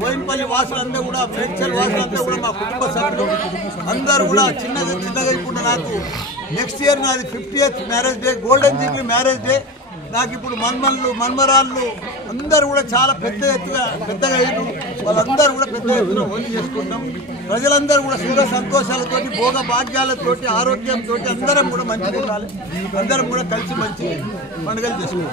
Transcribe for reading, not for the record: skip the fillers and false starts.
బోయినపల్లి వాసులందరూ కూడా మేడ్చల్ వాసులందరూ కూడా మా కుటుంబ సభ్యులు అందరూ కూడా చిన్నగా ఇప్పుడు నాకు నెక్స్ట్ ఇయర్ నాది 50th marriage day, golden Jubilee marriage day. నాకు ఇప్పుడు మన్మరాళ్ళు అందరూ కూడా చాలా పెద్దగా అయ్యారు. వాళ్ళందరూ కూడా పెద్ద ఎత్తున హోలీ చేసుకుంటాం. ప్రజలందరూ కూడా సుఖ సంతోషాలతోటి భోగ భాగ్యాలతోటి ఆరోగ్యంతో అందరం కూడా మంచిగా ఉండాలి. అందరం కూడా కలిసి మంచి పండుగలు చేసుకుంటాం.